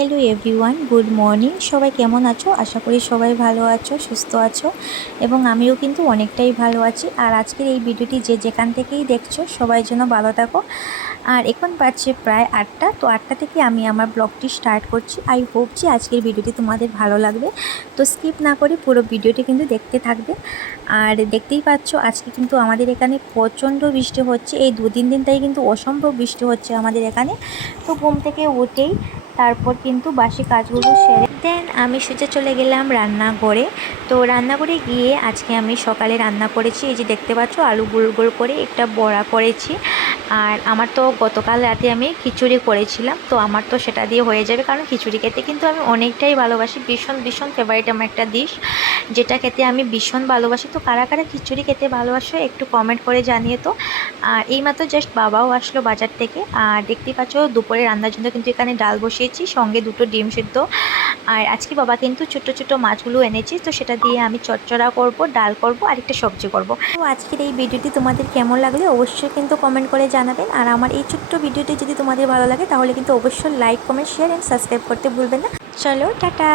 Hello everyone, good morning. সবাই কেমন আছো? আশা করি সবাই ভালো আছো, সুস্থ আছো এবং আমিও কিন্তু অনেকটাই ভালো আছি। আর আজকের এই ভিডিওটি যে যেখান থেকেই দেখছো সবাই যেন ভালো থাকো। আর এখন বাজছে প্রায় 8টা, তো 8টা থেকে আমি আমার ব্লগটি স্টার্ট করছি। আই হোপ যে আজকের ভিডিওটি তোমাদের ভালো লাগবে, তো স্কিপ না করে পুরো ভিডিওটি কিন্তু দেখতে থাকবে। আর দেখতেই পাচ্ছ আজকে কিন্তু আমাদের এখানে প্রচণ্ড বৃষ্টি হচ্ছে। এই 2-3 দিন তাই কিন্তু অসম্ভব বৃষ্টি হচ্ছে আমাদের এখানে। তো ঘুম থেকে উঠেই তারপর কিন্তু বাসি কাজগুলো সেরে দেন আমি সোজা চলে গেলাম রান্নাঘরে। তো রান্নাঘরে গিয়ে আজকে আমি সকালে রান্না করেছি, এই যে দেখতে পাচ্ছ আলু গোল গোল করে একটা বড়া করেছি। আর আমার তো গতকাল রাতে আমি খিচুড়ি করেছিলাম, তো আমার তো সেটা দিয়ে হয়ে যাবে, কারণ খিচুড়ি খেতে কিন্তু আমি অনেকটাই ভালোবাসি। ভীষণ ভীষণ ফেভারিট আমার একটা ডিশ, যেটা খেতে আমি ভীষণ ভালোবাসি। তো কারা কারা খিচুড়ি খেতে ভালোবাসো একটু কমেন্ট করে জানিয়ে তো। আর এইমাত্র জাস্ট বাবাও আসলো বাজার থেকে। আর দেখতেই পাচ্ছ দুপুরে রান্নার জন্য কিন্তু এখানে ডাল বসিয়েছি, সঙ্গে 2টো ডিম সিদ্ধ। আর আজকে বাবা কিন্তু ছোটো ছোটো মাছগুলো এনেছি, তো সেটা দিয়ে আমি চচ্চড়া করব, ডাল করব আর একটা সবজি করব। তো আজকের এই ভিডিওটি তোমাদের কেমন লাগলে অবশ্যই কিন্তু কমেন্ট করে জানাবেন। আর আমার এই ছোট্ট ভিডিওটি যদি তোমাদের ভালো লাগে তাহলে কিন্তু অবশ্যই like, comment, share and subscribe করতে ভুলবেন না। চলো টাটা।